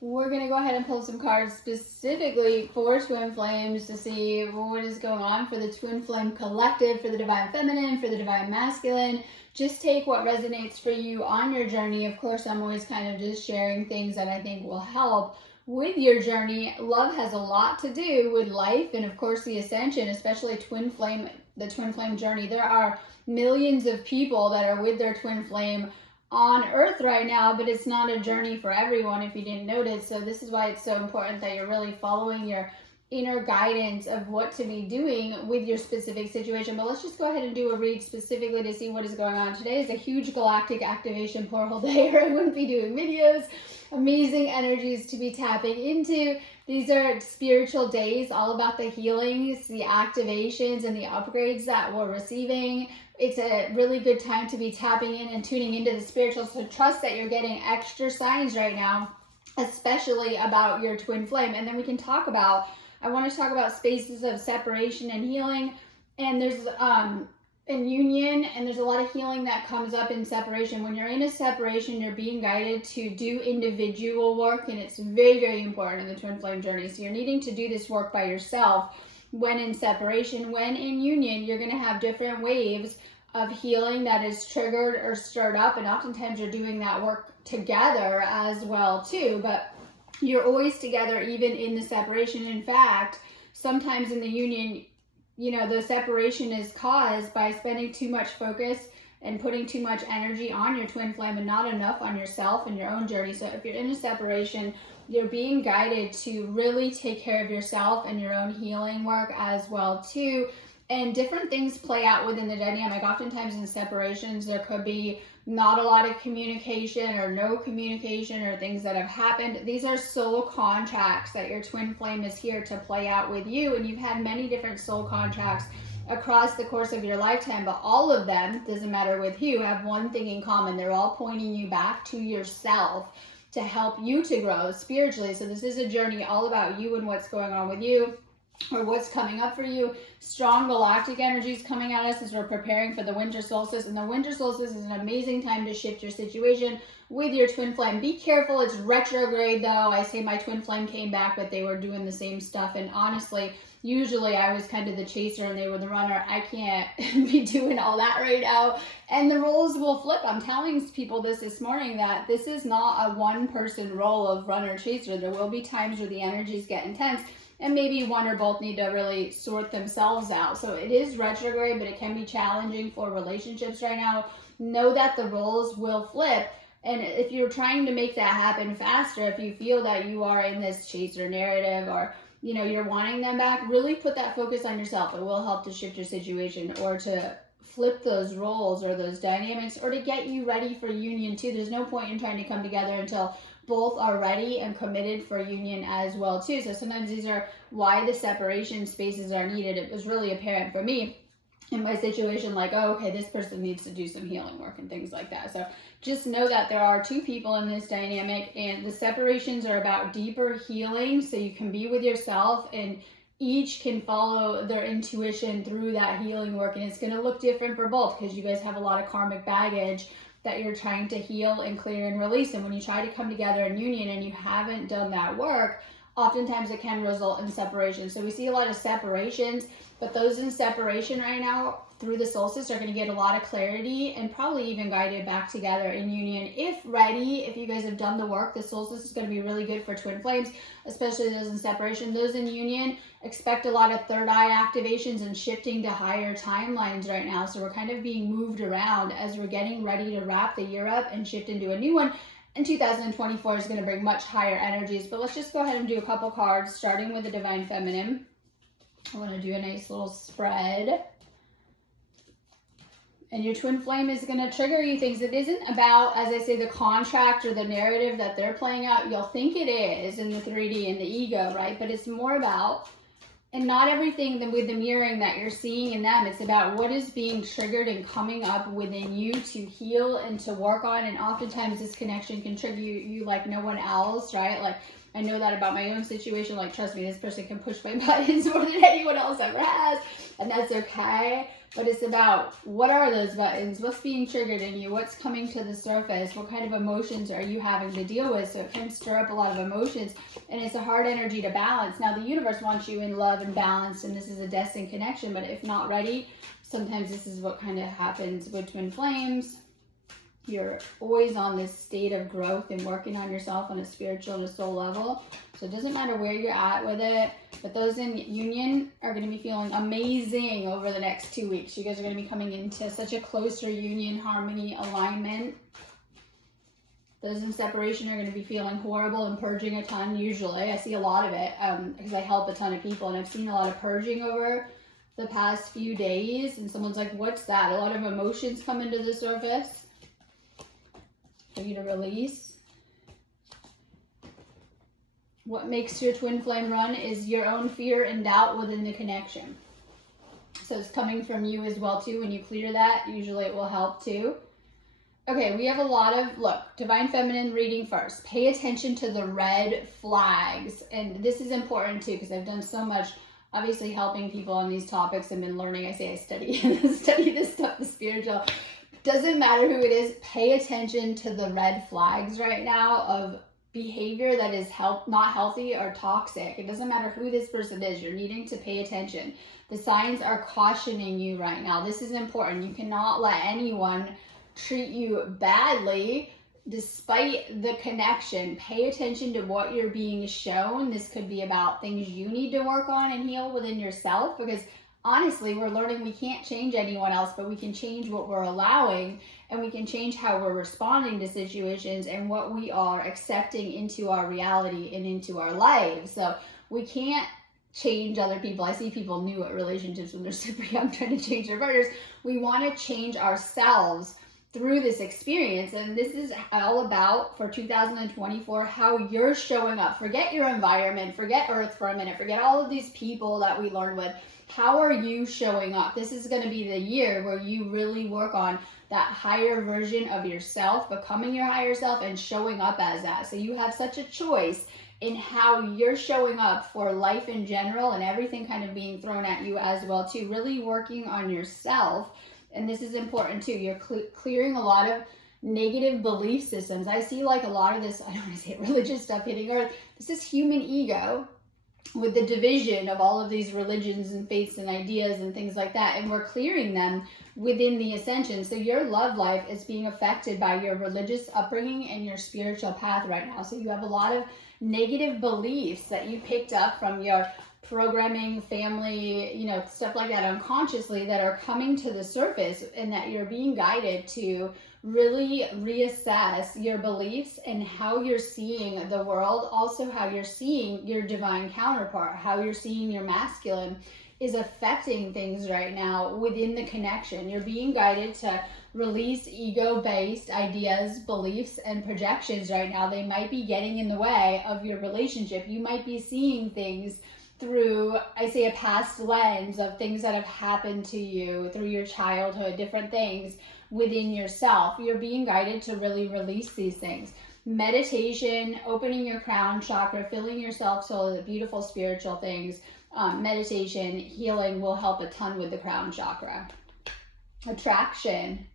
we're going to go ahead and pull some cards specifically for twin flames to see what is going on for the twin flame collective, for the divine feminine, for the divine masculine. Just take what resonates for you on your journey. Of course, I'm always kind of just sharing things that I think will help with your journey. Love has a lot to do with life and of course the ascension, especially the twin flame journey. There are millions of people that are with their twin flame on earth right now, but it's not a journey for everyone if you didn't notice. So this is why it's so important that you're really following your inner guidance of what to be doing with your specific situation. But let's just go ahead and do a read specifically to see what is going on. Today is a huge galactic activation portal day, or I wouldn't be doing videos. Amazing energies to be tapping into. These are spiritual days, all about the healings, the activations, and the upgrades that we're receiving. It's a really good time to be tapping in and tuning into the spiritual. So trust that you're getting extra signs right now, especially about your twin flame. And then we can talk about, I want to talk about spaces of separation and healing. And there's in union, and there's a lot of healing that comes up in separation. When you're in a separation, you're being guided to do individual work, and it's very, very important in the twin flame journey. So you're needing to do this work by yourself when in separation. When in union, you're going to have different waves of healing that is triggered or stirred up, and oftentimes you're doing that work together as well too, but you're always together even in the separation. In fact, sometimes in the union, you know, the separation is caused by spending too much focus and putting too much energy on your twin flame and not enough on yourself and your own journey. So if you're in a separation, you're being guided to really take care of yourself and your own healing work as well too. And different things play out within the dynamic. Oftentimes in separations, there could be not a lot of communication or no communication or things that have happened. These are soul contracts that your twin flame is here to play out with you. And you've had many different soul contracts across the course of your lifetime, but all of them, doesn't matter with who, have one thing in common. They're all pointing you back to yourself to help you to grow spiritually. So this is a journey all about you and what's going on with you, or what's coming up for you. Strong galactic energies coming at us as we're preparing for the winter solstice. And the winter solstice is an amazing time to shift your situation with your twin flame. Be careful, it's retrograde though. I say my twin flame came back, but they were doing the same stuff. And honestly, usually I was kind of the chaser and they were the runner. I can't be doing all that right now. And the roles will flip. I'm telling people this morning that this is not a one person role of runner chaser. There will be times where the energies get intense, and maybe one or both need to really sort themselves out. So it is retrograde, but it can be challenging for relationships right now. Know that the roles will flip. And if you're trying to make that happen faster, if you feel that you are in this chaser narrative, or you know, you're wanting them back, really put that focus on yourself. It will help to shift your situation, or to flip those roles or those dynamics, or to get you ready for union too. There's no point in trying to come together until both are ready and committed for union as well too. So sometimes these are why the separation spaces are needed. It was really apparent for me in my situation, like, oh, okay, this person needs to do some healing work and things like that. So just know that there are two people in this dynamic, and the separations are about deeper healing, so you can be with yourself and each can follow their intuition through that healing work. And it's going to look different for both because you guys have a lot of karmic baggage that you're trying to heal and clear and release. And when you try to come together in union and you haven't done that work, oftentimes it can result in separation. So we see a lot of separations, but those in separation right now through the solstice are going to get a lot of clarity and probably even guided back together in union. If ready, if you guys have done the work, the solstice is going to be really good for twin flames, especially those in separation. Those in union, expect a lot of third eye activations and shifting to higher timelines right now. So we're kind of being moved around as we're getting ready to wrap the year up and shift into a new one. And 2024 is going to bring much higher energies. But let's just go ahead and do a couple cards, starting with the Divine Feminine. I want to do a nice little spread. And your twin flame is going to trigger you things. It isn't about, as I say, the contract or the narrative that they're playing out. You'll think it is in the 3D and the ego, right? But it's more about, and not everything with the mirroring that you're seeing in them. It's about what is being triggered and coming up within you to heal and to work on. And oftentimes this connection can trigger you like no one else, right? Like, I know that about my own situation. Like, trust me, this person can push my buttons more than anyone else ever has. And that's okay. but it's about what are those buttons, what's being triggered in you, what's coming to the surface, what kind of emotions are you having to deal with. So it can stir up a lot of emotions, and it's a hard energy to balance. Now the universe wants you in love and balance, and this is a destined connection, but if not ready, sometimes this is what kind of happens with twin flames. You're always on this state of growth and working on yourself on a spiritual and a soul level. So it doesn't matter where you're at with it, but those in union are going to be feeling amazing over the next 2 weeks. You guys are going to be coming into such a closer union, harmony, alignment. Those in separation are going to be feeling horrible and purging a ton. Usually I see a lot of it because I help a ton of people, and I've seen a lot of purging over the past few days. And someone's like, what's that? A lot of emotions come into the surface for you to release. What makes your twin flame run is your own fear and doubt within the connection. So it's coming from you as well too. When you clear that, usually it will help too. Okay, we have a lot of, look, Divine Feminine reading first. Pay attention to the red flags. And this is important too, because I've done so much, obviously, helping people on these topics and been learning. I say I study this stuff, the spiritual. Doesn't matter who it is, pay attention to the red flags right now of behavior that is not healthy or toxic. It doesn't matter who this person is, you're needing to pay attention. The signs are cautioning you right now. This is important. You cannot let anyone treat you badly despite the connection. Pay attention to what you're being shown. This could be about things you need to work on and heal within yourself, because honestly, we're learning we can't change anyone else, but we can change what we're allowing, and we can change how we're responding to situations and what we are accepting into our reality and into our lives. So we can't change other people. I see people new at relationships when they're super young trying to change their partners. We want to change ourselves through this experience, and this is all about, for 2024, how you're showing up. Forget your environment, forget Earth for a minute, forget all of these people that we learned with. How are you showing up? This is going to be the year where you really work on that higher version of yourself, becoming your higher self and showing up as that. So you have such a choice in how you're showing up for life in general, and everything kind of being thrown at you as well too. Really working on yourself. And this is important too. You're clearing a lot of negative belief systems. I see like a lot of this, I don't want to say religious stuff hitting Earth. This is human ego with the division of all of these religions and faiths and ideas and things like that. And we're clearing them within the ascension. So your love life is being affected by your religious upbringing and your spiritual path right now. So you have a lot of negative beliefs that you picked up from your programming, family, stuff like that unconsciously, that are coming to the surface, and that you're being guided to really reassess your beliefs and how you're seeing the world. Also how you're seeing your divine counterpart, how you're seeing your masculine is affecting things right now within the connection. You're being guided to release ego-based ideas, beliefs, and projections right now. They might be getting in the way of your relationship. You might be seeing things through, I say, a past lens of things that have happened to you through your childhood, different things within yourself. You're being guided to really release these things. Meditation, opening your crown chakra, filling yourself full of the beautiful spiritual things. Meditation, healing will help a ton with the crown chakra. Attraction.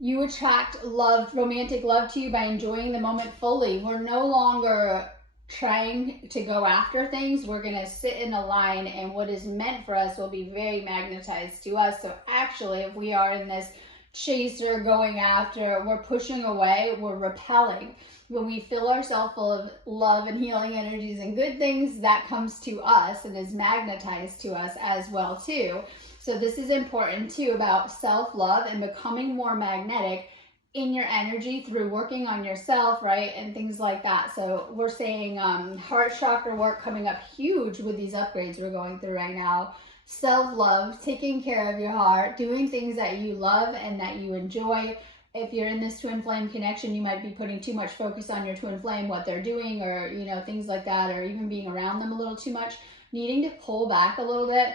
You attract love, romantic love to you by enjoying the moment fully. We're no longer trying to go after things. We're going to sit in a line, and what is meant for us will be very magnetized to us. So actually, if we are in this chaser going after, we're pushing away, we're repelling. When we fill ourselves full of love and healing energies and good things, that comes to us and is magnetized to us as well too. So this is important too, about self-love and becoming more magnetic in your energy through working on yourself, right? And things like that. So we're saying heart chakra work coming up huge with these upgrades we're going through right now. Self-love, taking care of your heart, doing things that you love and that you enjoy. If you're in this twin flame connection, you might be putting too much focus on your twin flame, what they're doing, or things like that, or even being around them a little too much. Needing to pull back a little bit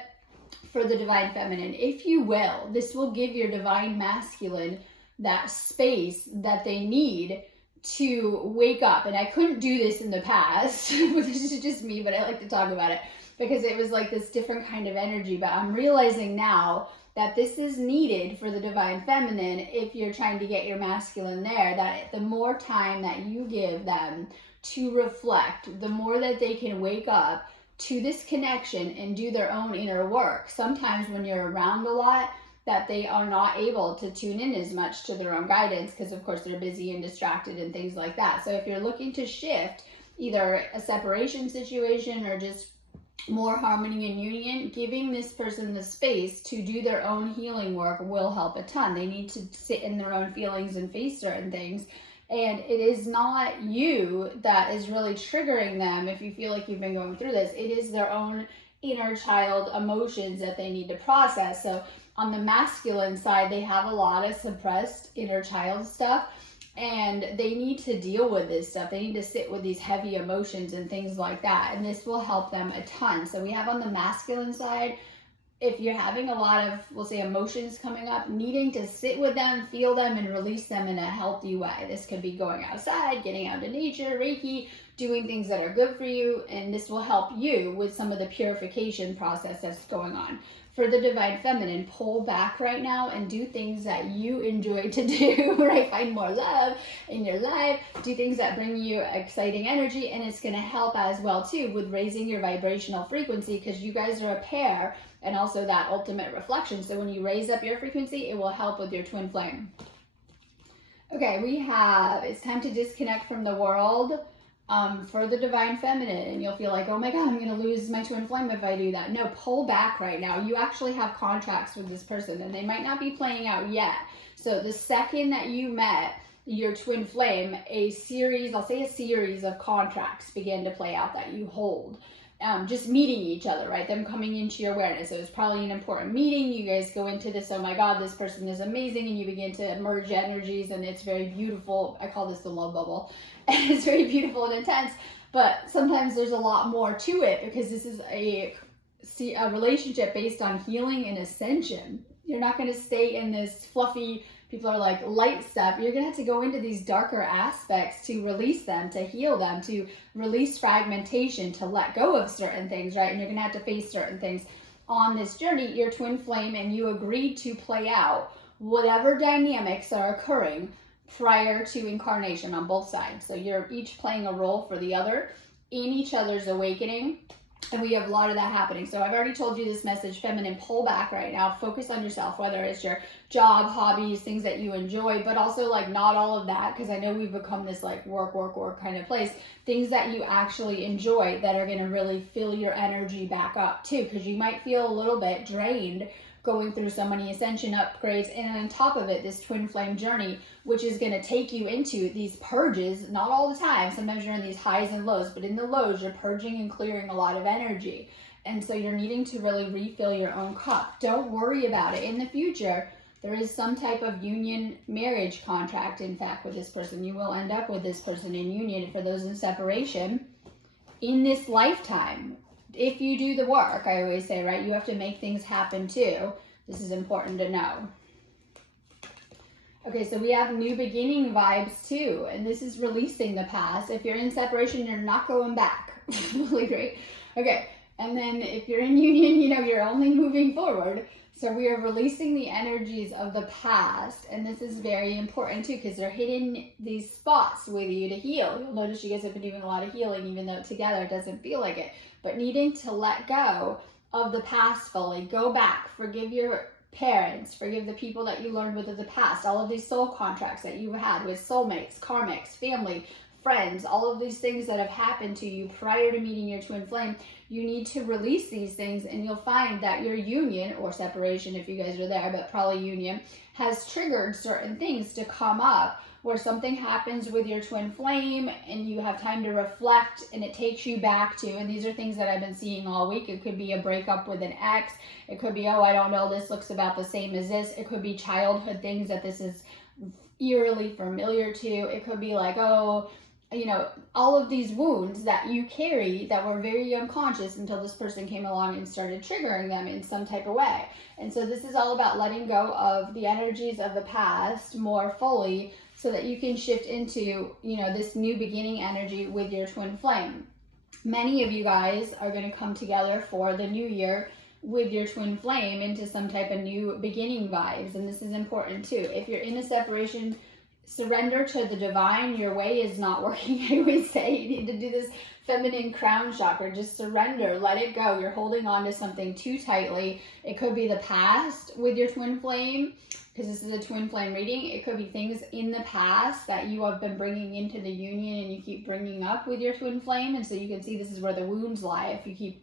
for the divine feminine, if you will. This will give your divine masculine that space that they need to wake up. And I couldn't do this in the past. This is just me, but I like to talk about it because it was like this different kind of energy. But I'm realizing now that this is needed for the divine feminine if you're trying to get your masculine there, that the more time that you give them to reflect, the more that they can wake up to this connection and do their own inner work. Sometimes when you're around a lot, that they are not able to tune in as much to their own guidance because of course they're busy and distracted and things like that. So if you're looking to shift either a separation situation or just more harmony and union, giving this person the space to do their own healing work will help a ton. They need to sit in their own feelings and face certain things. And it is not you that is really triggering them if you feel like you've been going through this. It is their own inner child emotions that they need to process. So on the masculine side, they have a lot of suppressed inner child stuff, and they need to deal with this stuff. They need to sit with these heavy emotions and things like that, and this will help them a ton. So we have on the masculine side, if you're having a lot of, we'll say, emotions coming up, needing to sit with them, feel them, and release them in a healthy way. This could be going outside, getting out to nature, Reiki, doing things that are good for you, and this will help you with some of the purification process that's going on. For the divine feminine, pull back right now and do things that you enjoy to do, right? Find more love in your life, do things that bring you exciting energy, and it's going to help as well too with raising your vibrational frequency, because you guys are a pair and also that ultimate reflection. So when you raise up your frequency, it will help with your twin flame. Okay, we have, it's time to disconnect from the world. For the divine feminine, and you'll feel like, oh my god, I'm going to lose my twin flame if I do that. No, pull back right now. You actually have contracts with this person, and they might not be playing out yet. So the second that you met your twin flame, a series of contracts began to play out that you hold. Just meeting each other, right? Them coming into your awareness. It was probably an important meeting. You guys go into this, oh my god, this person is amazing, and you begin to merge energies, and it's very beautiful. I call this the love bubble. And it's very beautiful and intense, but sometimes there's a lot more to it, because this is a relationship based on healing and ascension. You're not going to stay in this fluffy, people are like, light stuff. You're going to have to go into these darker aspects to release them, to heal them, to release fragmentation, to let go of certain things, right? And you're going to have to face certain things on this journey. Your twin flame and you agreed to play out whatever dynamics are occurring prior to incarnation on both sides. So you're each playing a role for the other in each other's awakening. And we have a lot of that happening. So I've already told you this message, feminine, pull back right now. Focus on yourself, whether it's your job, hobbies, things that you enjoy, but also like not all of that, because I know we've become this like work kind of place. Things that you actually enjoy that are going to really fill your energy back up too, because you might feel a little bit drained going through so many ascension upgrades, and on top of it, this twin flame journey, which is going to take you into these purges, not all the time. Sometimes you're in these highs and lows, but in the lows, you're purging and clearing a lot of energy. And so you're needing to really refill your own cup. Don't worry about it. In the future, there is some type of union marriage contract, in fact, with this person. You will end up with this person in union. For those in separation, in this lifetime, if you do the work, I always say, right, you have to make things happen too. This is important to know. Okay, so we have new beginning vibes too, and this is releasing the past. If you're in separation, you're not going back. Really great. Okay, and then if you're in union, you know, you're only moving forward. So we are releasing the energies of the past, and this is very important too, because they're hitting these spots with you to heal. You'll notice you guys have been doing a lot of healing, even though together it doesn't feel like it. But needing to let go of the past fully. Go back, forgive your parents, forgive the people that you learned with in the past, all of these soul contracts that you had with soulmates, karmics, family, friends, all of these things that have happened to you prior to meeting your twin flame. You need to release these things, and you'll find that your union, or separation if you guys are there, but probably union, has triggered certain things to come up, where something happens with your twin flame and you have time to reflect, and it takes you back to, and these are things that I've been seeing all week. It could be a breakup with an ex. It could be, oh, I don't know, this looks about the same as this. It could be childhood things that this is eerily familiar to. It could be like, oh, you know, all of these wounds that you carry that were very unconscious until this person came along and started triggering them in some type of way. And so this is all about letting go of the energies of the past more fully, so that you can shift into, you know, this new beginning energy with your twin flame. Many of you guys are going to come together for the new year with your twin flame into some type of new beginning vibes. And this is important too. If you're in a separation, surrender to the divine. Your way is not working. I always say you need to do this feminine crown chakra. Just surrender, let it go. You're holding on to something too tightly. It could be the past with your twin flame, because this is a twin flame reading. It could be things in the past that you have been bringing into the union and you keep bringing up with your twin flame. And so you can see this is where the wounds lie if you keep,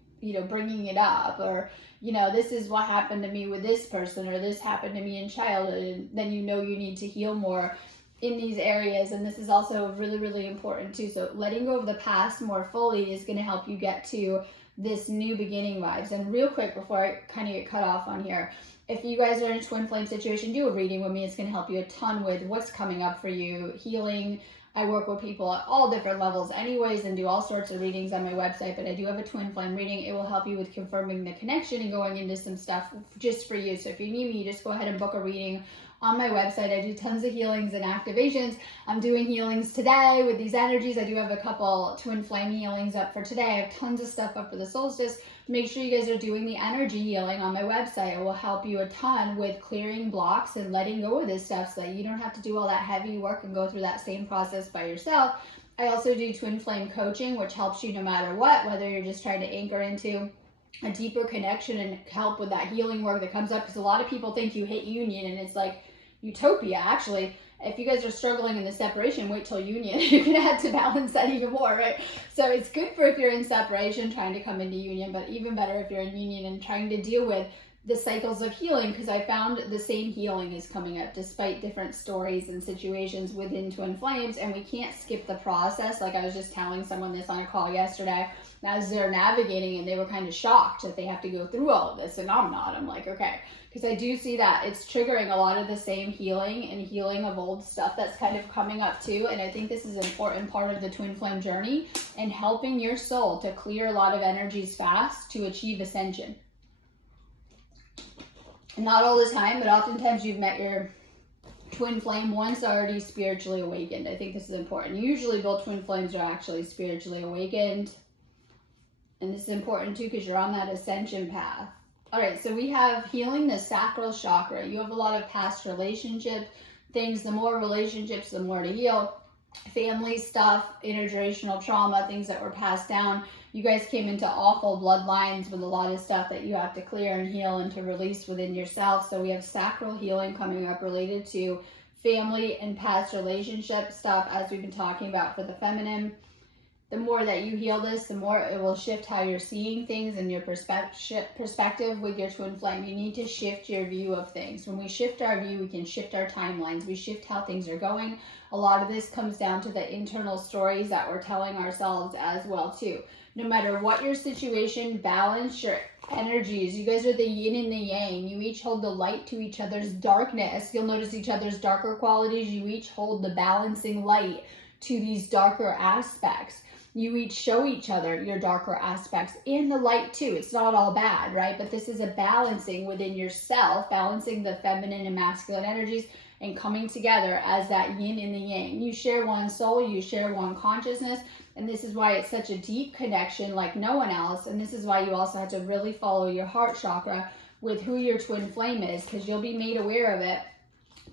bringing it up, or, this is what happened to me with this person, or this happened to me in childhood. And then you need to heal more in these areas. And this is also really, really important too. So letting go of the past more fully is going to help you get to this new beginning vibes. And real quick, before I kind of get cut off on here, if you guys are in a twin flame situation, do a reading with me. It's going to help you a ton with what's coming up for you, healing. I work with people at all different levels anyways and do all sorts of readings on my website, but I do have a twin flame reading. It will help you with confirming the connection and going into some stuff just for you. So if you need me, just go ahead and book a reading on my website. I do tons of healings and activations. I'm doing healings today with these energies. I do have a couple twin flame healings up for today. I have tons of stuff up for the solstice. Make sure you guys are doing the energy healing on my website. It will help you a ton with clearing blocks and letting go of this stuff so that you don't have to do all that heavy work and go through that same process by yourself. I also do twin flame coaching, which helps you no matter what, whether you're just trying to anchor into a deeper connection and help with that healing work that comes up, because a lot of people think you hate union and it's like utopia. Actually, if you guys are struggling in the separation, wait till union. You can add to balance that even more, right? So it's good for if you're in separation trying to come into union, but even better if you're in union and trying to deal with the cycles of healing, because I found the same healing is coming up despite different stories and situations within twin flames, and we can't skip the process. Like I was just telling someone this on a call yesterday, as they're navigating and they were kind of shocked that they have to go through all of this, and I'm not. I'm like, okay, because I do see that it's triggering a lot of the same healing and healing of old stuff that's kind of coming up too. And I think this is an important part of the twin flame journey and helping your soul to clear a lot of energies fast to achieve ascension. Not all the time, but oftentimes you've met your twin flame once already spiritually awakened. I think this is important. Usually both twin flames are actually spiritually awakened. And this is important too because you're on that ascension path. All right, so we have healing the sacral chakra. You have a lot of past relationship things. The more relationships, the more to heal. Family stuff, intergenerational trauma, things that were passed down. You guys came into awful bloodlines with a lot of stuff that you have to clear and heal and to release within yourself. So we have sacral healing coming up related to family and past relationship stuff, as we've been talking about for the feminine. The more that you heal this, the more it will shift how you're seeing things and your perspective with your twin flame. You need to shift your view of things. When we shift our view, we can shift our timelines. We shift how things are going. A lot of this comes down to the internal stories that we're telling ourselves as well too. No matter what your situation, balance your energies. You guys are the yin and the yang. You each hold the light to each other's darkness. You'll notice each other's darker qualities. You each hold the balancing light to these darker aspects. You each show each other your darker aspects and the light too. It's not all bad, right? But this is a balancing within yourself, balancing the feminine and masculine energies and coming together as that yin and the yang. You share one soul, you share one consciousness, and this is why it's such a deep connection like no one else. And this is why you also have to really follow your heart chakra with who your twin flame is, because you'll be made aware of it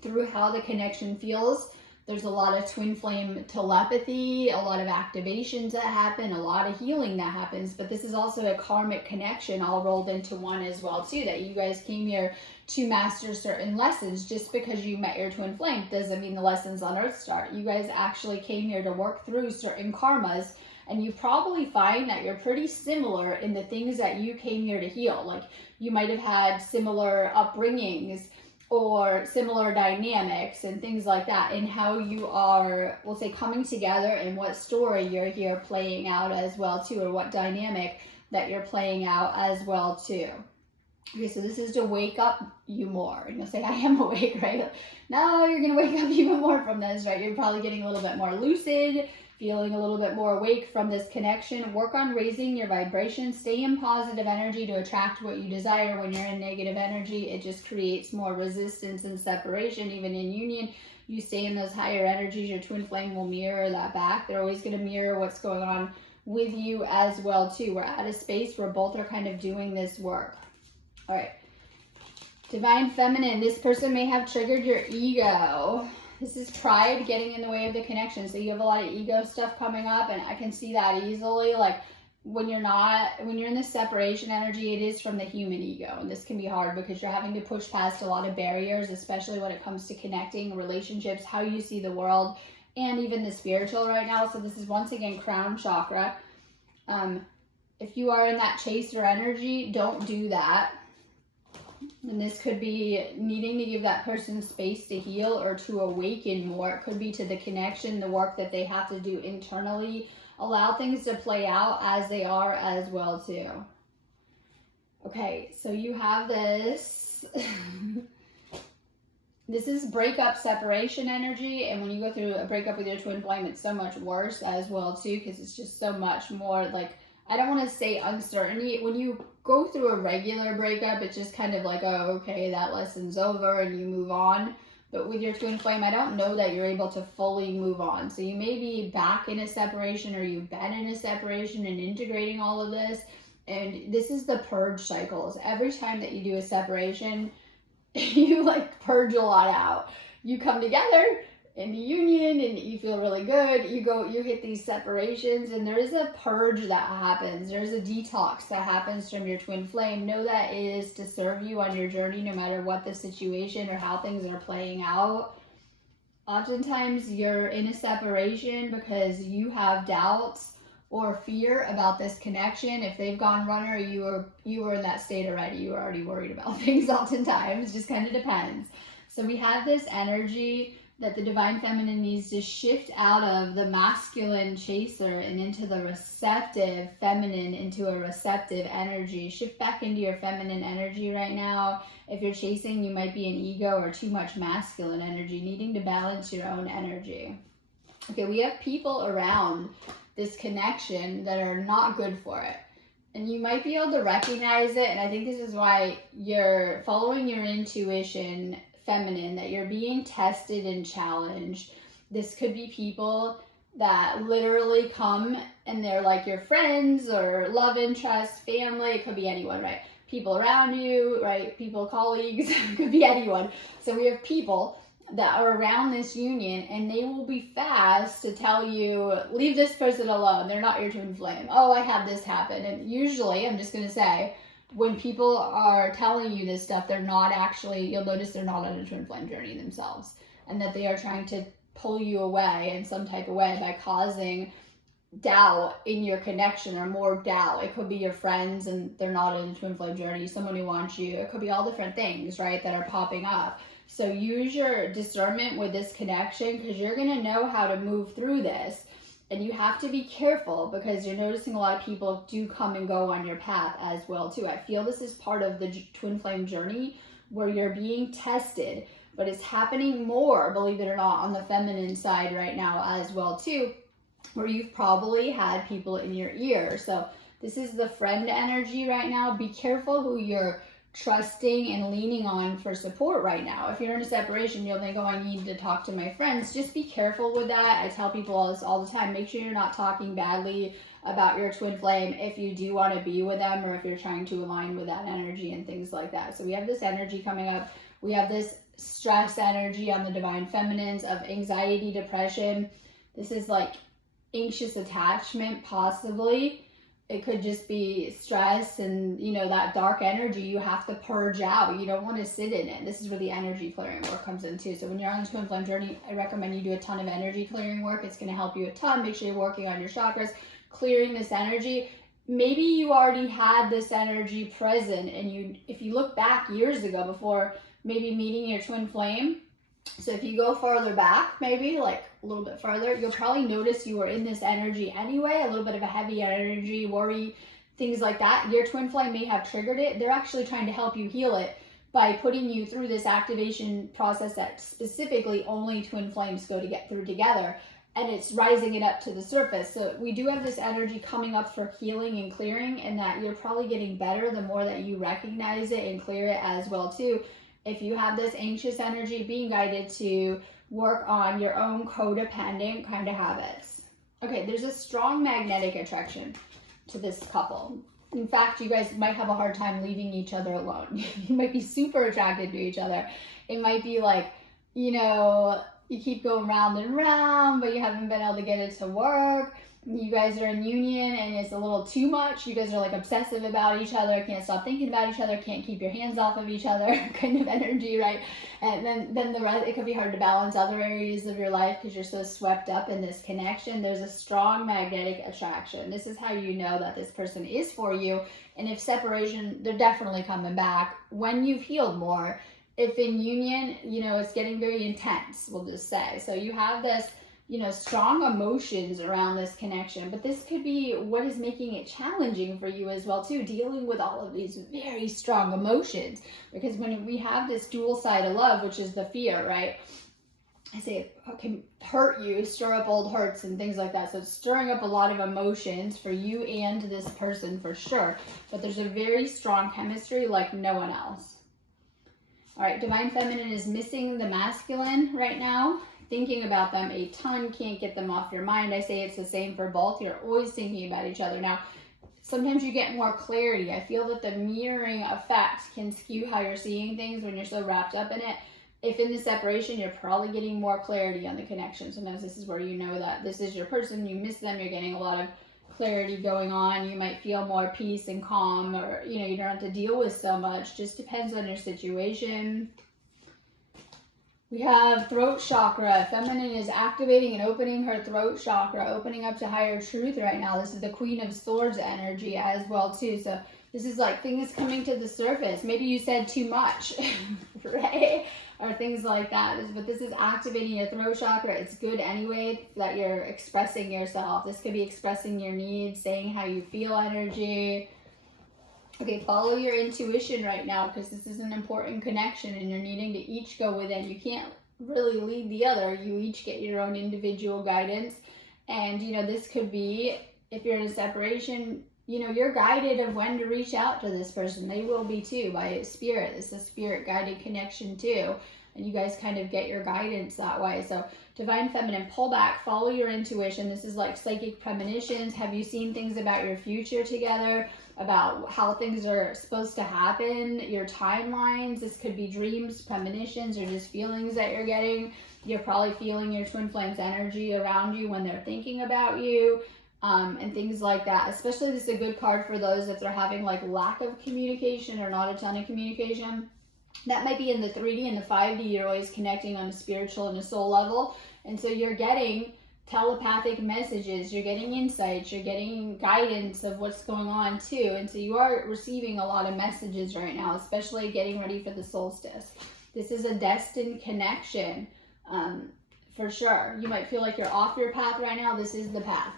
through how the connection feels. There's a lot of twin flame telepathy, a lot of activations that happen, a lot of healing that happens, but this is also a karmic connection all rolled into one as well too, that you guys came here to master certain lessons. Just because you met your twin flame doesn't mean the lessons on earth start. You guys actually came here to work through certain karmas, and you probably find that you're pretty similar in the things that you came here to heal. Like you might have had similar upbringings or similar dynamics and things like that, and how you are, we'll say, coming together and what story you're here playing out as well too, or what dynamic that you're playing out as well too. Okay, so this is to wake up you more. And you'll say, I am awake, right? No, you're going to wake up even more from this, right? You're probably getting a little bit more lucid, feeling a little bit more awake from this connection. Work on raising your vibration. Stay in positive energy to attract what you desire. When you're in negative energy, it just creates more resistance and separation. Even in union, you stay in those higher energies, your twin flame will mirror that back. They're always going to mirror what's going on with you as well too. We're at a space where both are kind of doing this work. All right. Divine Feminine, this person may have triggered your ego. This is pride getting in the way of the connection. So you have a lot of ego stuff coming up, and I can see that easily. Like when you're in the separation energy, it is from the human ego. And this can be hard because you're having to push past a lot of barriers, especially when it comes to connecting, relationships, how you see the world, and even the spiritual right now. So this is once again crown chakra. If you are in that chaser energy, don't do that. And this could be needing to give that person space to heal or to awaken more. It could be to the connection, the work that they have to do internally. Allow things to play out as they are as well too. Okay, so you have this. This is breakup separation energy. And when you go through a breakup with your twin flame, it's so much worse as well too, because it's just so much more like, I don't want to say uncertainty. When you go through a regular breakup, it's just kind of like, oh, okay, that lesson's over and you move on. But with your twin flame, I don't know that you're able to fully move on. So you may be back in a separation, or you've been in a separation and integrating all of this. And this is the purge cycles. Every time that you do a separation, you like purge a lot out. You come together in the union and you feel really good. You hit these separations, and there is a purge that happens. There's a detox that happens from your twin flame. Know that it is to serve you on your journey, no matter what the situation or how things are playing out. Oftentimes you're in a separation because you have doubts or fear about this connection. If they've gone runner, you were in that state already. You were already worried about things oftentimes. Just kind of depends. So we have this energy that the Divine Feminine needs to shift out of the masculine chaser and into the receptive feminine, into a receptive energy. Shift back into your feminine energy right now. If you're chasing, you might be an ego or too much masculine energy, needing to balance your own energy. Okay, we have people around this connection that are not good for it. And you might be able to recognize it. And I think this is why you're following your intuition, feminine, that you're being tested and challenged. This could be people that literally come and they're like your friends or love interest, family. It could be anyone, right? People around you, right? People, colleagues, it could be anyone. So we have people that are around this union, and they will be fast to tell you, leave this person alone. They're not your twin flame. Oh, I had this happen. And usually, I'm just going to say, when people are telling you this stuff, they're not actually, you'll notice they're not on a twin flame journey themselves, and that they are trying to pull you away in some type of way by causing doubt in your connection, or more doubt. It could be your friends and they're not in a twin flame journey, someone who wants you. It could be all different things, right, that are popping up. So use your discernment with this connection, because you're going to know how to move through this. And you have to be careful, because you're noticing a lot of people do come and go on your path as well too. I feel this is part of the twin flame journey where you're being tested, but it's happening more, believe it or not, on the feminine side right now as well too, where you've probably had people in your ear. So this is the friend energy right now. Be careful who you're trusting and leaning on for support right now. If you're in a separation, you'll think, oh, I need to talk to my friends. Just be careful with that. I tell people all this all the time. Make sure you're not talking badly about your twin flame if you do want to be with them, or if you're trying to align with that energy and things like that. So we have this energy coming up. We have this stress energy on the Divine Feminines of anxiety, depression. This is like anxious attachment, possibly. It could just be stress and, that dark energy you have to purge out. You don't want to sit in it. This is where the energy clearing work comes in too. So when you're on the twin flame journey, I recommend you do a ton of energy clearing work. It's going to help you a ton. Make sure you're working on your chakras, clearing this energy. Maybe you already had this energy present, and if you look back years ago before maybe meeting your twin flame, so if you go farther back, maybe like a little bit farther, you'll probably notice you were in this energy anyway, a little bit of a heavy energy, worry, things like that. Your twin flame may have triggered it. They're actually trying to help you heal it by putting you through this activation process that specifically only twin flames go to get through together. And it's rising it up to the surface. So we do have this energy coming up for healing and clearing, and that you're probably getting better the more that you recognize it and clear it as well too. If you have this anxious energy, being guided to work on your own codependent kind of habits. Okay, there's a strong magnetic attraction to this couple. In fact, you guys might have a hard time leaving each other alone. You might be super attracted to each other. It might be like, you know, you keep going round and round, but you haven't been able to get it to work. You guys are in union and it's a little too much. You guys are like obsessive about each other, can't stop thinking about each other, can't keep your hands off of each other kind of energy, right? And then the rest, it could be hard to balance other areas of your life because you're so swept up in this connection. There's a strong magnetic attraction. This is how you know that this person is for you. And if separation, they're definitely coming back when you've healed more. If in union, you know, it's getting very intense, we'll just say. So you have this, you know, strong emotions around this connection, but this could be what is making it challenging for you as well too, dealing with all of these very strong emotions. Because when we have this dual side of love, which is the fear, right? I say it can hurt you, stir up old hurts and things like that. So it's stirring up a lot of emotions for you and this person for sure. But there's a very strong chemistry like no one else. All right, Divine Feminine is missing the masculine right now. Thinking about them a ton, can't get them off your mind. I say it's the same for both. You're always thinking about each other. Now, sometimes you get more clarity. I feel that the mirroring effect can skew how you're seeing things when you're so wrapped up in it. If in the separation, you're probably getting more clarity on the connection. Sometimes this is where you know that this is your person, you miss them, you're getting a lot of clarity going on. You might feel more peace and calm, or, you know, you don't have to deal with so much. Just depends on your situation. We have throat chakra. Feminine is activating and opening her throat chakra, opening up to higher truth right now. This is the Queen of Swords energy as well too. So this is like things coming to the surface. Maybe you said too much, right? Or things like that. But this is activating your throat chakra. It's good anyway that you're expressing yourself. This could be expressing your needs, saying how you feel energy. Okay, follow your intuition right now because this is an important connection and you're needing to each go within. You can't really lead the other. You each get your own individual guidance. And, you know, this could be, if you're in a separation, you know, you're guided of when to reach out to this person. They will be too by spirit. It's a spirit guided connection too. And you guys kind of get your guidance that way. So Divine Feminine, pull back, follow your intuition. This is like psychic premonitions. Have you seen things about your future together? About how things are supposed to happen, your timelines. This could be dreams, premonitions, or just feelings that you're getting. You're probably feeling your twin flames energy around you when they're thinking about you, and things like that. Especially this is a good card for those if they're having like lack of communication or not a ton of communication. That might be in the 3D and the 5D. You're always connecting on a spiritual and a soul level. And so you're getting telepathic messages, you're getting insights, you're getting guidance of what's going on too. And so you are receiving a lot of messages right now, especially getting ready for the solstice. This is a destined connection, for sure. You might feel like you're off your path right now. This is the path.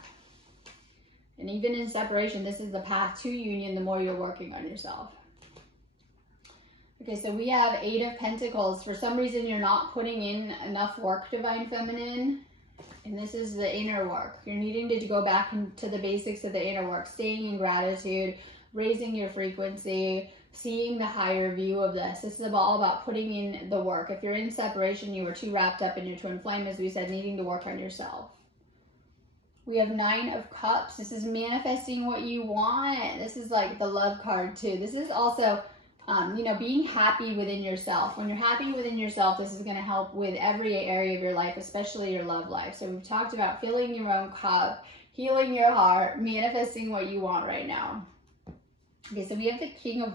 And even in separation, this is the path to union the more you're working on yourself. Okay, so we have 8 of Pentacles. For some reason, you're not putting in enough work, Divine Feminine. And this is the inner work. You're needing to go back into the basics of the inner work, staying in gratitude, raising your frequency, seeing the higher view of this. This is all about putting in the work. If you're in separation, you were too wrapped up in your twin flame, as we said, needing to work on yourself. We have 9 of Cups. This is manifesting what you want. This is like the love card too. This is also you know, being happy within yourself. When you're happy within yourself, this is going to help with every area of your life, especially your love life. So we've talked about filling your own cup, healing your heart, manifesting what you want right now. Okay, so we have the King of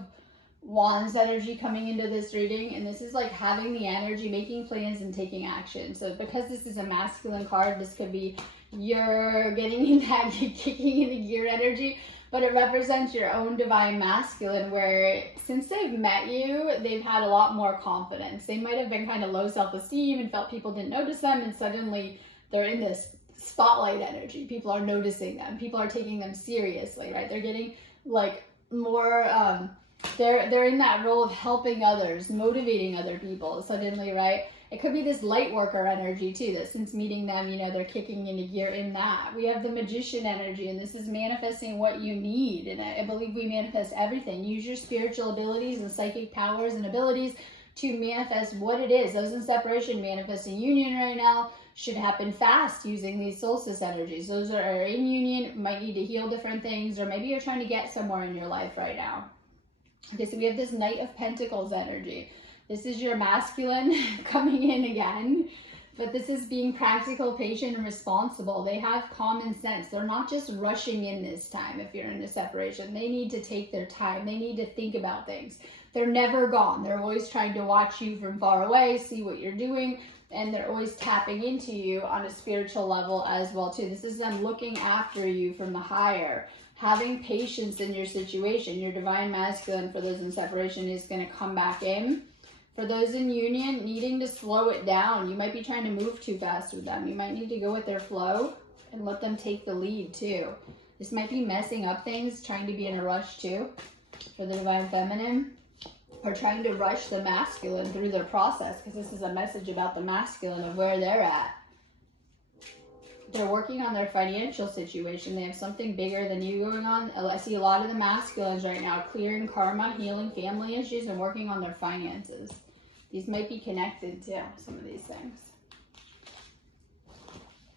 Wands energy coming into this reading, and this is like having the energy, making plans and taking action. So because this is a masculine card, this could be you're getting in that kicking into gear energy. But it represents your own divine masculine where since they've met you, they've had a lot more confidence. They might have been kind of low self-esteem and felt people didn't notice them, and suddenly they're in this spotlight energy. People are noticing them. People are taking them seriously, right? They're getting like more, they're in that role of helping others, motivating other people suddenly, right? It could be this light worker energy too, that since meeting them, you know, they're kicking into gear in that. We have the Magician energy, and this is manifesting what you need. And I believe we manifest everything. Use your spiritual abilities and psychic powers and abilities to manifest what it is. Those in separation, manifesting union right now. should happen fast using these solstice energies. Those that are in union might need to heal different things, or maybe you're trying to get somewhere in your life right now. Okay, so we have this Knight of Pentacles energy. This is your masculine coming in again, but this is being practical, patient, and responsible. They have common sense. They're not just rushing in this time if you're in a separation. They need to take their time. They need to think about things. They're never gone. They're always trying to watch you from far away, see what you're doing, and they're always tapping into you on a spiritual level as well too. This is them looking after you from the higher, having patience in your situation. Your divine masculine, for those in separation, is going to come back in. For those in union, needing to slow it down. You might be trying to move too fast with them. You might need to go with their flow and let them take the lead too. This might be messing up things, trying to be in a rush too, for the divine feminine. Or trying to rush the masculine through their process, because this is a message about the masculine of where they're at. They're working on their financial situation. They have something bigger than you going on. I see a lot of the masculines right now clearing karma, healing family issues, and working on their finances. These might be connected to some of these things.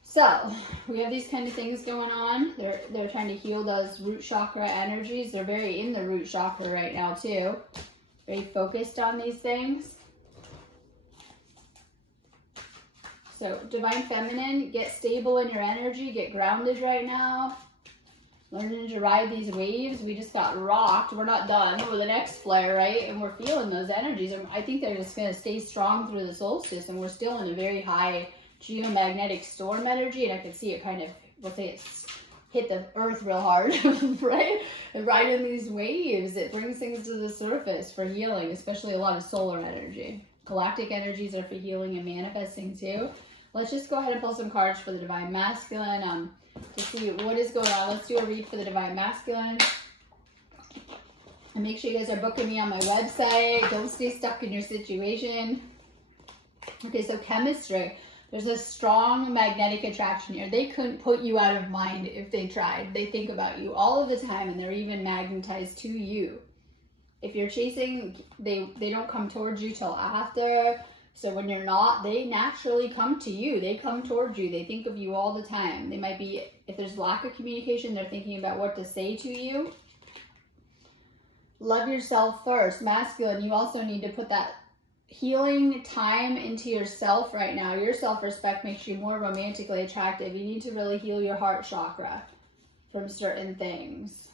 So we have these kind of things going on. They're trying to heal those root chakra energies. They're very in the root chakra right now too. Very focused on these things. So divine feminine, get stable in your energy, get grounded right now. Learning to ride these waves. We just got rocked. We're not done with the next flare, right? And we're feeling those energies. And I think they're just going to stay strong through the solstice. And we're still in a very high geomagnetic storm energy. And I can see it kind of, we'll say it's hit the earth real hard, right? And riding these waves, it brings things to the surface for healing, especially a lot of solar energy. Galactic energies are for healing and manifesting too. Let's just go ahead and pull some cards for the divine masculine to see what is going on. Let's do a read for the divine masculine. And make sure you guys are booking me on my website. Don't stay stuck in your situation. Okay, so chemistry. There's a strong magnetic attraction here. They couldn't put you out of mind if they tried. They think about you all of the time, and they're even magnetized to you. If you're chasing, they don't come towards you till after. So when you're not, they naturally come to you. They come towards you. They think of you all the time. They might be, if there's lack of communication, they're thinking about what to say to you. Love yourself first. Masculine, you also need to put that healing time into yourself right now. Your self-respect makes you more romantically attractive. You need to really heal your heart chakra from certain things.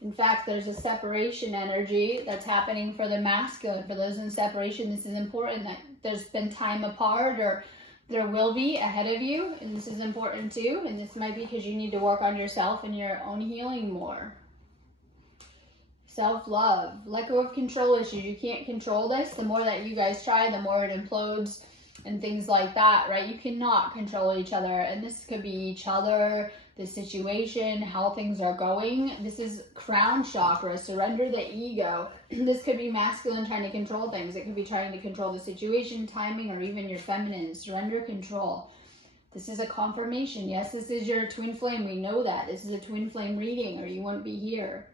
In fact, there's a separation energy that's happening for the masculine. For those in separation, this is important that there's been time apart, or there will be ahead of you, and this is important too. And this might be because you need to work on yourself and your own healing more. Self-love. Let go of control issues. You can't control this. The more that you guys try, the more it implodes and things like that, right? You cannot control each other. And this could be each other, the situation, how things are going. This is crown chakra. Surrender the ego. This could be masculine trying to control things. It could be trying to control the situation, timing, or even your feminine. Surrender control. This is a confirmation. Yes, this is your twin flame. We know that. This is a twin flame reading, or you wouldn't be here.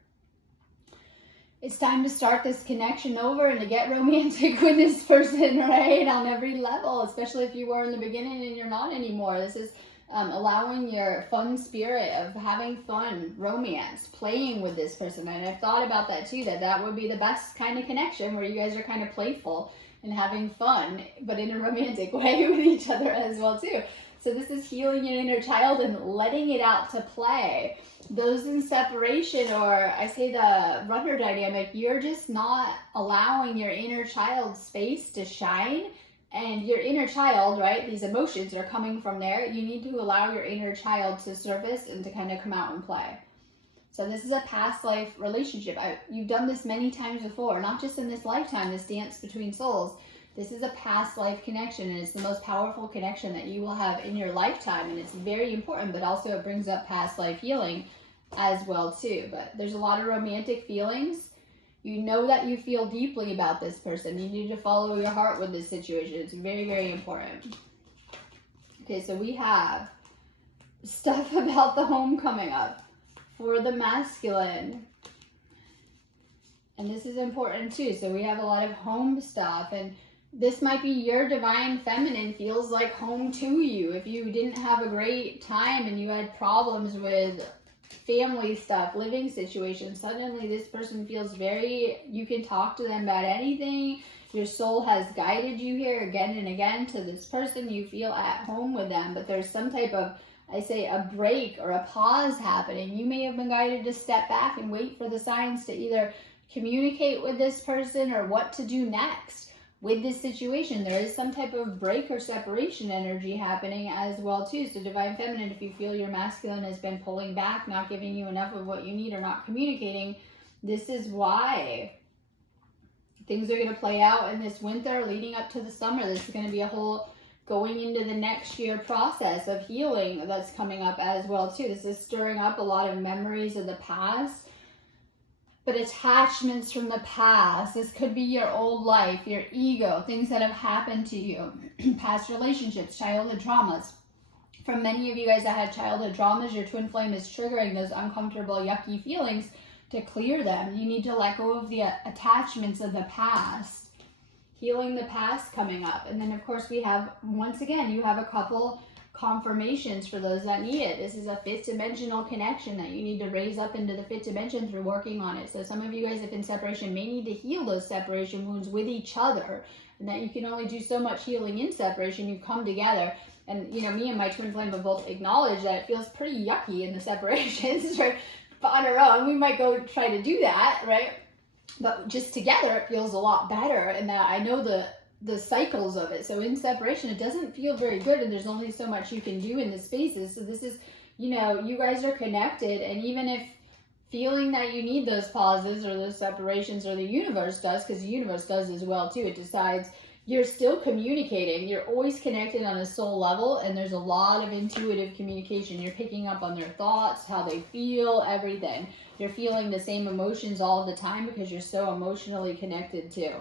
It's time to start this connection over and to get romantic with this person, right? On every level, especially if you were in the beginning and you're not anymore. This is allowing your fun spirit of having fun, romance, playing with this person. And I've thought about that too, that would be the best kind of connection, where you guys are kind of playful and having fun, but in a romantic way with each other as well too. So this is healing your inner child and letting it out to play. Those in separation, or I say the runner dynamic, you're just not allowing your inner child space to shine. And your inner child, right, these emotions are coming from there. You need to allow your inner child to surface and to kind of come out and play. So this is a past life relationship. You've done this many times before, not just in this lifetime, this dance between souls. This is a past life connection, and it's the most powerful connection that you will have in your lifetime, and it's very important, but also it brings up past life healing as well too. But there's a lot of romantic feelings. You know that you feel deeply about this person. You need to follow your heart with this situation. It's very, very important. Okay, so we have stuff about the home coming up for the masculine. And this is important too. So we have a lot of home stuff, and this might be your divine feminine feels like home to you. If you didn't have a great time and you had problems with family stuff, living situations, suddenly this person feels you can talk to them about anything. Your soul has guided you here again and again to this person. You feel at home with them, but there's some type of, I say, a break or a pause happening. You may have been guided to step back and wait for the signs to either communicate with this person or what to do next with this situation. There is some type of break or separation energy happening as well too. So divine feminine, if you feel your masculine has been pulling back, not giving you enough of what you need or not communicating, this is why things are going to play out in this winter leading up to the summer. This is going to be a whole going into the next year process of healing that's coming up as well too. This is stirring up a lot of memories of the past, but attachments from the past. This could be your old life, your ego, things that have happened to you, past relationships, childhood traumas. For many of you guys that had childhood traumas, your twin flame is triggering those uncomfortable, yucky feelings. To clear them, you need to let go of the attachments of the past. Healing the past coming up. And then of course we have, once again, you have a couple confirmations for those that need it. This is a fifth dimensional connection that you need to raise up into the fifth dimension through working on it. So some of you guys, if in separation, may need to heal those separation wounds with each other, and that you can only do so much healing in separation. You come together, and you know, me and my twin flame have both acknowledged that it feels pretty yucky in the separations, right? But on our own, we might go try to do that, right? But just together, it feels a lot better, and that I know the cycles of it. So in separation, it doesn't feel very good, and there's only so much you can do in the spaces. So this is, you know, you guys are connected, and even if feeling that you need those pauses or those separations, or the universe does, because the universe does as well too, it decides, you're still communicating. You're always connected on a soul level, and there's a lot of intuitive communication. You're picking up on their thoughts, how they feel, everything. You're feeling the same emotions all the time because you're so emotionally connected too.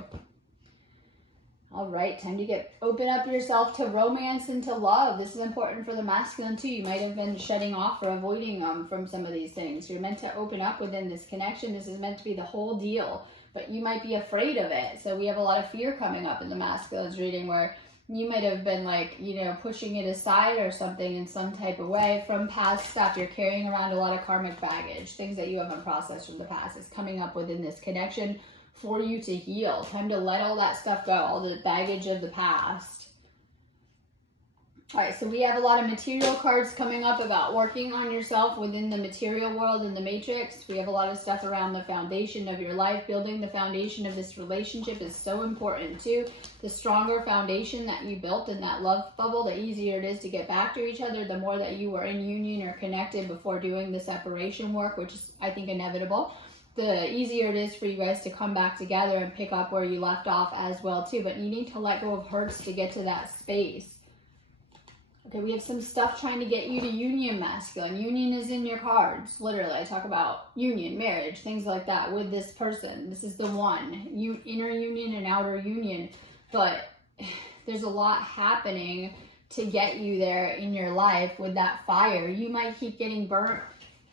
All right, time to open up yourself to romance and to love. This is important for the masculine too. You might have been shutting off or avoiding from some of these things. You're meant to open up within this connection. This is meant to be the whole deal, but you might be afraid of it. So we have a lot of fear coming up in the masculine's reading, where you might have been like, you know, pushing it aside or something in some type of way from past stuff. You're carrying around a lot of karmic baggage, things that you haven't processed from the past is coming up within this connection for you to heal. Time to let all that stuff go, all the baggage of the past. All right, so we have a lot of material cards coming up about working on yourself within the material world in the matrix. We have a lot of stuff around the foundation of your life. Building the foundation of this relationship is so important too. The stronger foundation that you built in that love bubble, the easier it is to get back to each other, the more that you were in union or connected before doing the separation work, which is, I think, inevitable. The easier it is for you guys to come back together and pick up where you left off as well too. But you need to let go of hurts to get to that space. Okay, we have some stuff trying to get you to union, masculine. Union is in your cards, literally. I talk about union, marriage, things like that with this person. This is the one. Inner union and outer union. But there's a lot happening to get you there in your life with that fire. You might keep getting burnt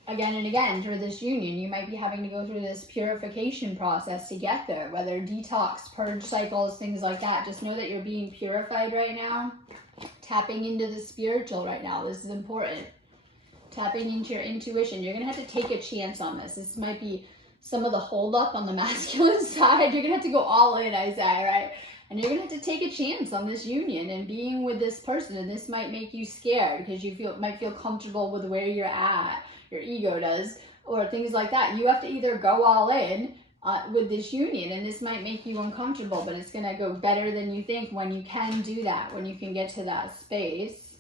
again and again through this union. You might be having to go through this purification process to get there, whether detox, purge cycles, things like that. Just know that you're being purified right now. Tapping into the spiritual right now. This is important. Tapping into your intuition. You're going to have to take a chance on this. This might be some of the holdup on the masculine side. You're going to have to go all in, I say, right? And you're going to have to take a chance on this union and being with this person. And this might make you scared because you might feel comfortable with where you're at. Your ego does. Or things like that. You have to either go all in with this union, and this might make you uncomfortable, but it's going to go better than you think when you can do that, when you can get to that space.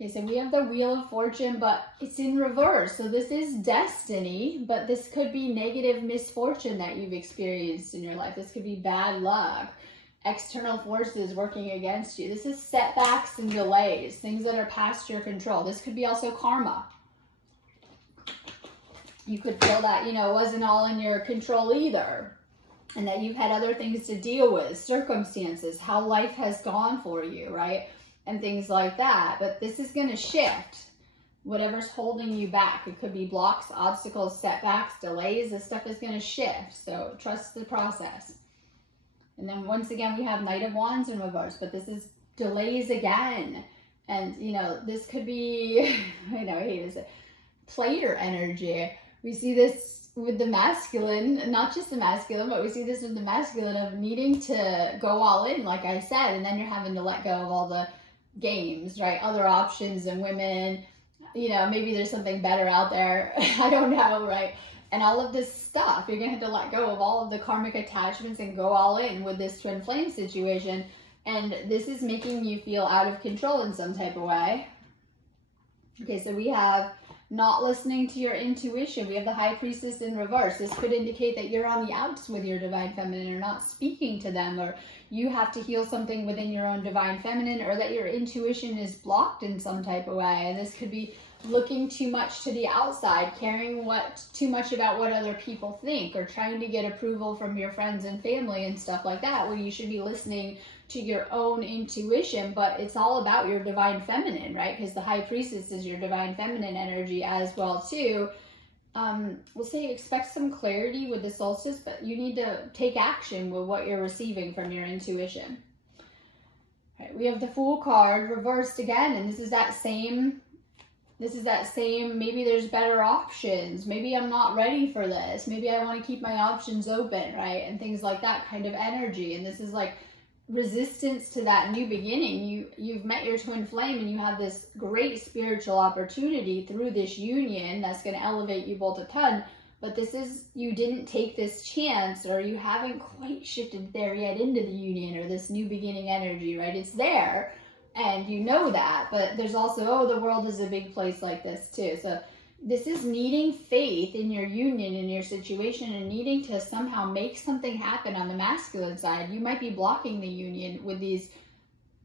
Okay, so we have the Wheel of Fortune, but it's in reverse. So this is destiny, but this could be negative misfortune that you've experienced in your life. This could be bad luck, external forces working against you. This is setbacks and delays, things that are past your control. This could be also karma. You could feel that, you know, it wasn't all in your control either, and that you've had other things to deal with, circumstances, how life has gone for you, right? And things like that. But this is going to shift. Whatever's holding you back. It could be blocks, obstacles, setbacks, delays. This stuff is going to shift. So trust the process. And then once again, we have Knight of Wands in reverse, but this is delays again. And, this could be, I hate to say, player energy. We see this with the masculine, not just the masculine, but we see this with the masculine of needing to go all in, like I said, and then you're having to let go of all the games, right? Other options and women, maybe there's something better out there. I don't know, right? And all of this stuff, you're going to have to let go of all of the karmic attachments and go all in with this twin flame situation. And this is making you feel out of control in some type of way. Okay, so we have not listening to your intuition. We have the High Priestess in reverse. This could indicate that you're on the outs with your Divine Feminine, or not speaking to them, or you have to heal something within your own Divine Feminine, or that your intuition is blocked in some type of way. And this could be looking too much to the outside, caring too much about what other people think, or trying to get approval from your friends and family and stuff like that, where you should be listening to your own intuition. But it's all about your Divine Feminine, right? Because the High Priestess is your Divine Feminine energy as well too. We'll say expect some clarity with the solstice, but you need to take action with what you're receiving from your intuition. All right, we have the Fool card reversed again, and this is that same, maybe there's better options. Maybe I'm not ready for this. Maybe I want to keep my options open, right? And things like that kind of energy. And this is like resistance to that new beginning. You've met your twin flame, and you have this great spiritual opportunity through this union that's going to elevate you both a ton. But this is, you didn't take this chance, or you haven't quite shifted there yet into the union or this new beginning energy, right? It's there, and you know that, but there's also, the world is a big place like this too. So this is needing faith in your union, in your situation, and needing to somehow make something happen on the masculine side. You might be blocking the union with these,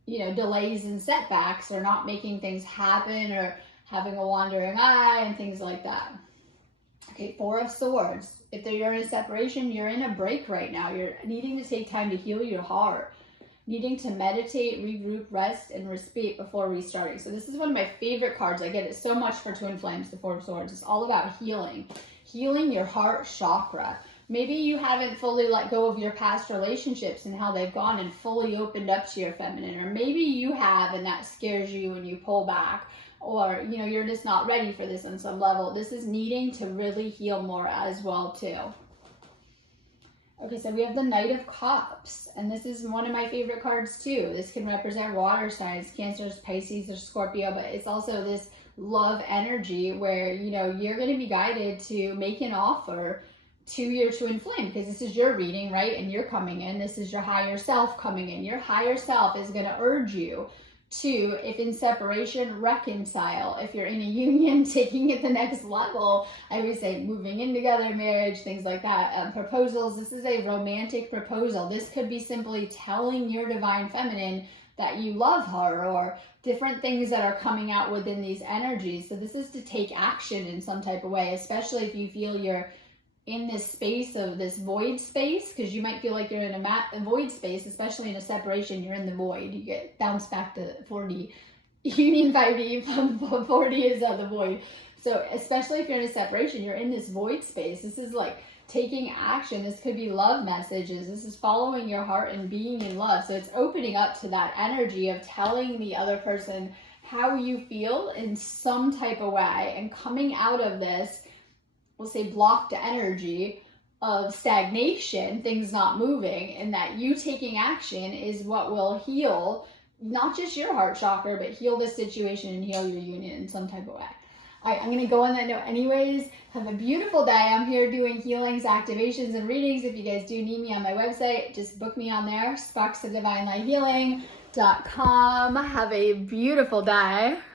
delays and setbacks, or not making things happen, or having a wandering eye and things like that. Okay, Four of Swords. If you're in a separation, you're in a break right now. You're needing to take time to heal your heart, needing to meditate, regroup, rest, and respite before restarting. So this is one of my favorite cards. I get it so much for twin flames, the Four of Swords. It's all about healing your heart chakra. Maybe you haven't fully let go of your past relationships and how they've gone and fully opened up to your feminine, or maybe you have and that scares you and you pull back, or you're just not ready for this on some level. This is needing to really heal more as well too. Okay, so we have the Knight of Cups, and this is one of my favorite cards too. This can represent water signs, Cancers, Pisces, or Scorpio, but it's also this love energy where, you're going to be guided to make an offer to your twin flame, because this is your reading, right? And you're coming in. This is your higher self coming in. Your higher self is going to urge you to, if in separation, reconcile. If you're in a union, taking it the next level. I always say moving in together, marriage, things like that. Proposals, this is a romantic proposal. This could be simply telling your Divine Feminine that you love her, or different things that are coming out within these energies. So this is to take action in some type of way, especially if you feel you're in this space of this void space, because you might feel like you're in a void space, especially in a separation. You're in the void. You get bounced back to 4D. Union 5D, 40 is the void. So especially if you're in a separation, you're in this void space. This is like taking action. This could be love messages. This is following your heart and being in love. So it's opening up to that energy of telling the other person how you feel in some type of way, and coming out of this, we'll say, blocked energy of stagnation, things not moving, and that you taking action is what will heal not just your heart chakra, but heal this situation and heal your union in some type of way. All right, I'm going to go on that note anyways. Have a beautiful day. I'm here doing healings, activations, and readings. If you guys do need me on my website, just book me on there, sparksofdivinelighthealing.com. Have a beautiful day.